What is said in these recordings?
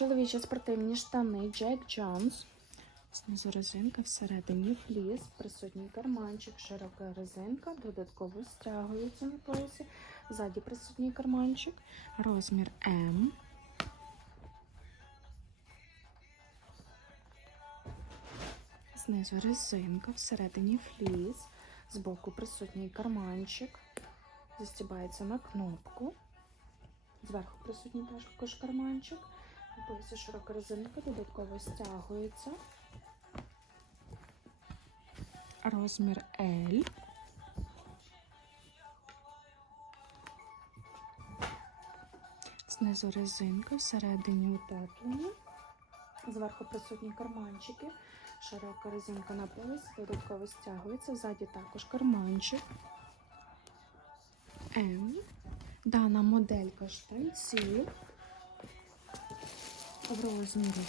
Чоловічі спортивні штани Jack Jones. Знизу резинка, всередині фліс, присутній карманчик, широка резинка, додатково стягується на поясі. Ззаді присутній карманчик, розмір М. Знизу резинка, всередині фліс, збоку присутній карманчик, застібається на кнопку. Зверху присутній також карманчик. Поясі широка резинка, додатково стягується. Розмір L. Знизу резинка, всередині утеплення. Зверху присутні карманчики. Широка резинка на поясі, додатково стягується. Ззаді також карманчик. М. Дана моделька штанців в розмірі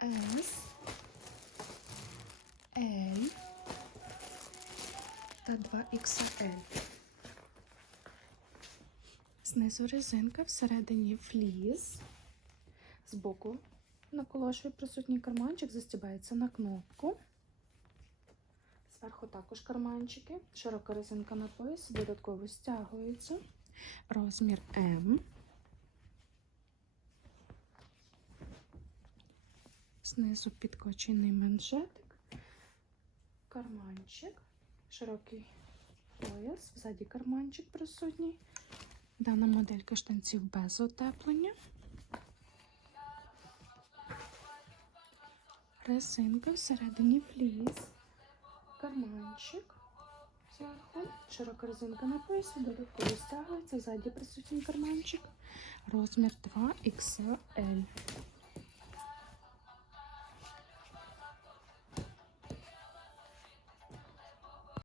S, L та 2XL. Знизу резинка, всередині фліс. Збоку наколошує присутній карманчик, застібається на кнопку. Зверху також карманчики. Широка резинка на поясі, додатково стягується. Розмір М. Знизу підкочений манжетик, карманчик, широкий пояс, ззаді карманчик присутній. Дана моделька штанців без утеплення. Резинка всередині фліс, карманчик зверху, широка резинка на поясі, додатково стягується, ззаді присутній карманчик, розмір 2XL.